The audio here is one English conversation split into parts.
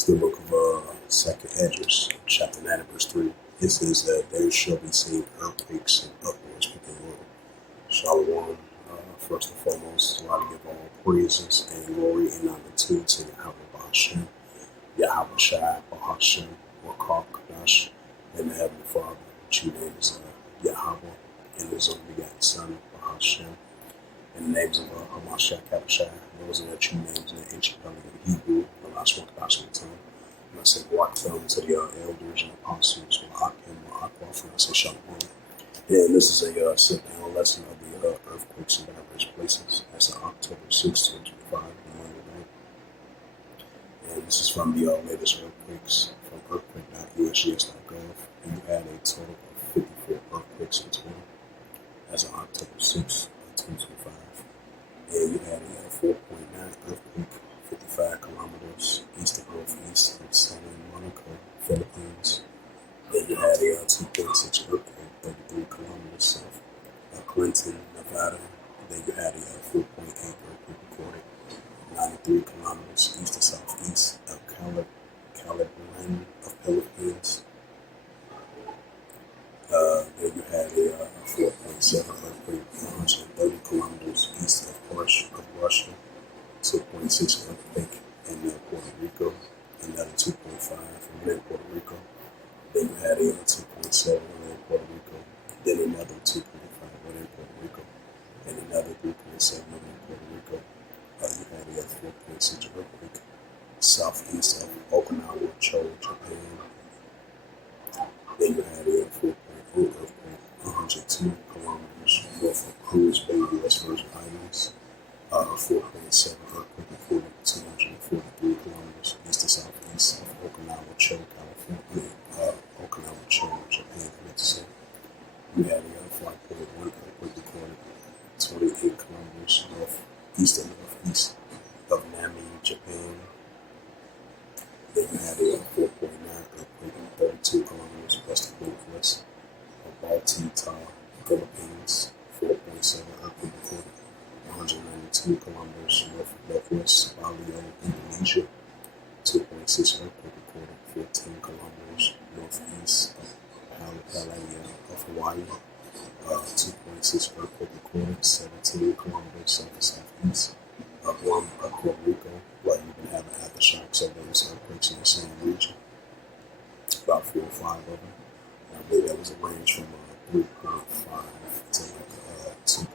It's the book of Second Edges, chapter 9 and verse 3. It says that there shall be seen earthquakes and uproars within the world. Shalom. First and foremost, I give all praises and glory and honor to Yahweh Bahashem, Yahweh Shai Bahashem, Wakar Kadash, and the Heavenly Father. True name is Yahweh, and his only begotten Son, Bahashem, and the names of Hamashiach Kabashai. Those are the true names in the ancient tongue of Hebrew, the last one Kadash of the tongue. And I say, walk them to the elders and apostles, Wa'akim, Wa'akwaf, and I say, Shalom. And this is a sit-down lesson of the earthquakes in diverse places. That's on October 6, 2025, the Monday night. And this is from the latest earthquakes from earthquake.usgs.gov. And you had a total of 54 earthquakes in total as of October 6, 2025. And you had a 4.9 earthquake, 55 kilometers east of northeast of Santa Monica, Philippines. Then you had a 2.6 earthquake, 33 kilometers south of Clinton, Nevada. Then you had a 4.8 earthquake recorded 93 kilometers east to southeast of Calabaran of Philippines. Then you had a 4.7 earthquake 130 kilometers east of Russia. 2.6 earthquake in Puerto Rico. Another 2.5 in Puerto Rico. Then you had a 2.7 in Puerto Rico. Then another 2.5 in Puerto Rico. And another 3.7 in Puerto Rico. You had a 4.6 earthquake southeast of Okinawa, Cho, Japan. Then you had a 4.4 earthquake 102 kilometers north of Cruz Bay, U.S. Virgin Islands. 4.7 earthquake recorded 243 kilometers east to southeast of Okinawa, Cho, California. Okinawa, Cho, Japan, I meant to say. You had a 5.1 earthquake recorded 28 kilometers northeast of Nami, Japan. Then you had a 4.9 earthquake 32 kilometers west of northwest of Baltimore, Philippines. 4.7 earthquake recorded 192 kilometers northwest of Bali, Indonesia. 2.6 earthquake recorded 14 kilometers northeast of Palaya of Hawaii. 2.6 earthquake recorded 17 kilometers south to southeast of Puerto Rico. Well, you've been having aftershocks of those earthquakes in the same region. About 4 or 5 of them. And I believe that was a range from 3.5 to 2.1,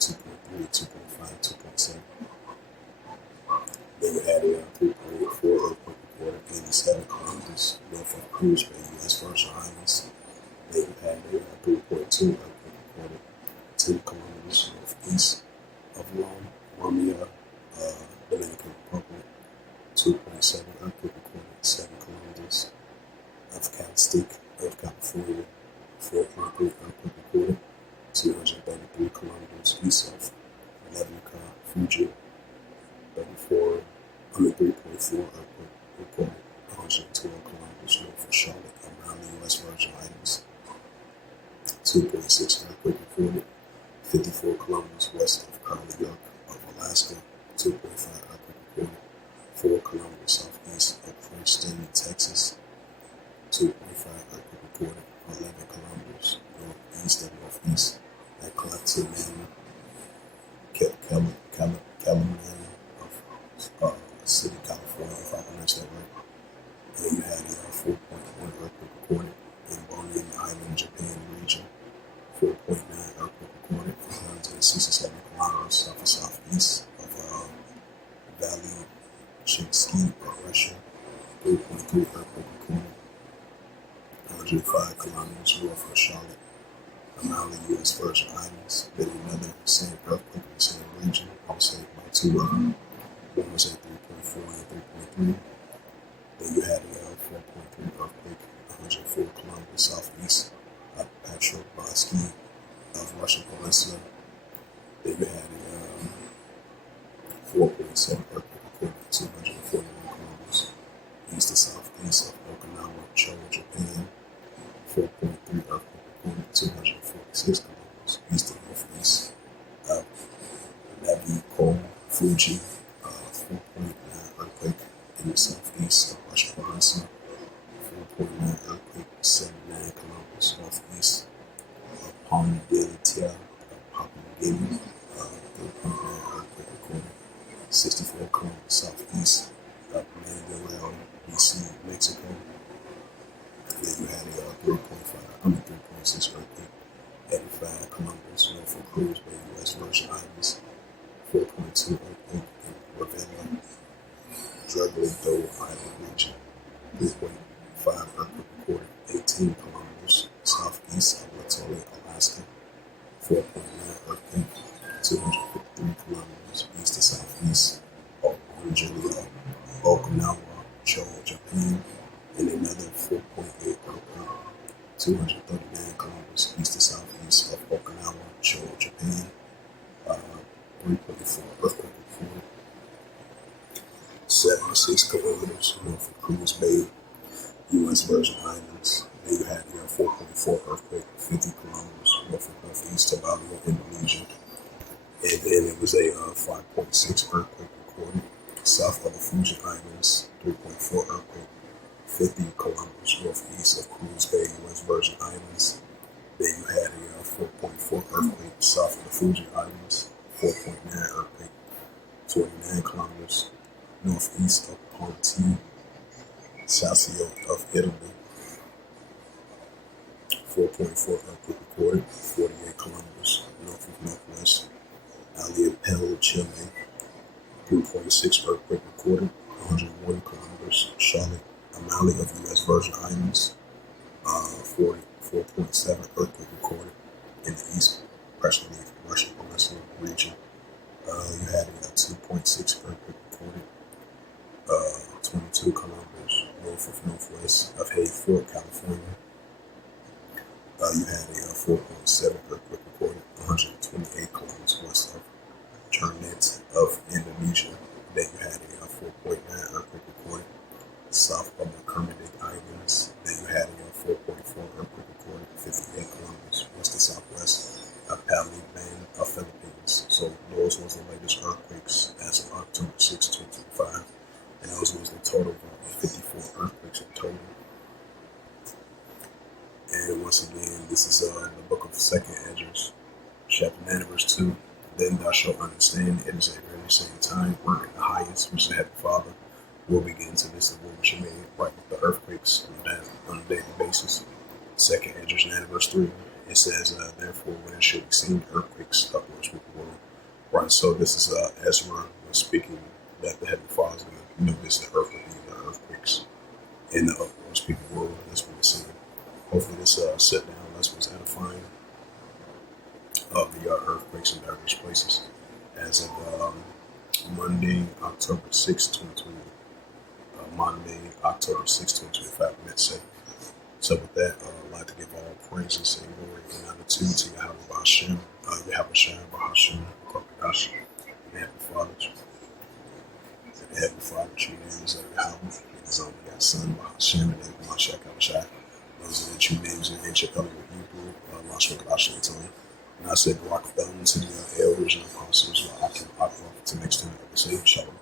2.3, 2.5, 2.7. Then you had a 3.4 earthquake recorded 87 kilometers north of Cruz Bay, U.S. Virgin Islands. Then you had a 3.2 earthquake recorded 10 kilometers northeast of Romania, Dominican Republic. 2.7 earthquake recorded 7 kilometers of Castaic of California. 4.3 earthquake recorded 233 kilometers east of Levica, Fuji. 3.4 earthquake recorded 112 kilometers north of Charlotte, around the U.S. Virgin Islands. 2.6 earthquake recorded 54 kilometers west of Carly, of Alaska. 2.5 earthquake recorded 4 kilometers southeast of Princeton, Texas. 2.5 earthquake recorded 11 kilometers northeast of northeast at Clinton, Calamari of City, California, if I pronounced that right. And you had a 4.1 earthquake recorded in Bonin Island, Japan region. 4.9 earthquake recorded 167 kilometers south to southeast of Valley Chinsky of Russia. 3.3 earthquake recorded 105 kilometers north of Charlotte, around the U.S. Virgin Islands. Then another same earthquake in the same region. I would say about 2 of them. One was at 3.4 and 3.3. Then you had a 4.3 earthquake 104 kilometers southeast of Petrobasky of Russian Peninsula. Then you had a 4.7 earthquake recorded 241 kilometers east to southeast of Okinawa, Cho, Japan. 4.3 earthquake recorded 246 kilometers east to northeast of Levico, Fuji. 4.9 earthquake in the southeast of Washington, 4.9 earthquake, 79 kilometers northeast of Palm Gili, Papua New Guinea, 3.9 earthquake recorded, 64 kilometers southeast of Mandalay, BC, Mexico. Then you had a 3.6 earthquake, 85 kilometers north of Cruz Bay, U.S. Virgin Islands, 4.2 earthquake in Ravenna, Drugly Island region, 3.5 earthquake recorded, 18 kilometers southeast of Latoya, Alaska, 4.9 earthquake, 253 kilometers east to southeast of Okinawa, Japan, and another 4.8 earthquake, 239 kilometers east to southeast of Okinawa, Japan, 3.4 earthquake recorded, 76 kilometers north of Cruz Bay, U.S. Virgin Islands. Then you had your 4.4 earthquake, 50 kilometers north of northeast of Bali, Indonesia. And then it was a 5.6 earthquake recorded south of the Fuji Islands, 3.4 earthquake, 50 kilometers northeast of Cruz Bay, U.S. Virgin Islands. Then you had a 4.4 earthquake south of the Fuji Islands, 4.9 earthquake, 29 kilometers northeast of Ponte Sasio of Italy, 4.4 earthquake recorded, 48 kilometers north of northwest Aliapel, Chile, 3.6 earthquake recorded, 101 kilometers Charlotte, Amalie of U.S. Virgin Islands, 4.7 earthquake recorded in the east Russian Peninsula region. You had a 2.6 earthquake recorded, 22 kilometers north of northwest of Hayford, California. You had a 4.7 earthquake recorded, 128 kilometers west of Ternate of Indonesia. Then you had a 4.9 earthquake recorded south of the Kermadec Islands. Then you had a 4.4 earthquake recorded, 58 kilometers west to southwest of Palawan of Philippines. So those was the latest earthquakes as of October 6, 2025. And those was the total of 54 earthquakes in total. And once again, this is the book of 2nd Esdras, chapter 9, verse 2. Then thou shalt understand it is a very same time, where in the highest, which the Heavenly Father will begin to visit the world which he made, right with the earthquakes on a daily basis. 2nd Esdras 9, verse 3. It says, therefore, when it should exceed earthquakes upwards with the world. Right, so this is Ezra speaking that the Heavenly Father is going to visit the earth with the earthquakes in the upwards people world. That's what it's saying. Hopefully this sit-down lesson was edifying of the earthquakes in various places as of Monday, October 6, 2020. Monday, October 6, 2025, let's say. So with that, I'd like to give all praises and glory and honor to Yahweh Hashem, Yahweh Hashem, Bahashem, Kokadosh, and the Heavenly Father. The Heavenly Father, true name is Yahweh, and his only God Son, Bahashem, and the Mashak Abashai. Those are the true names in ancient color of Hebrew, Lashon Kokadosh, and Tony. And I said, rock down to the elders and apostles, I can offer to next time I say, Shalom.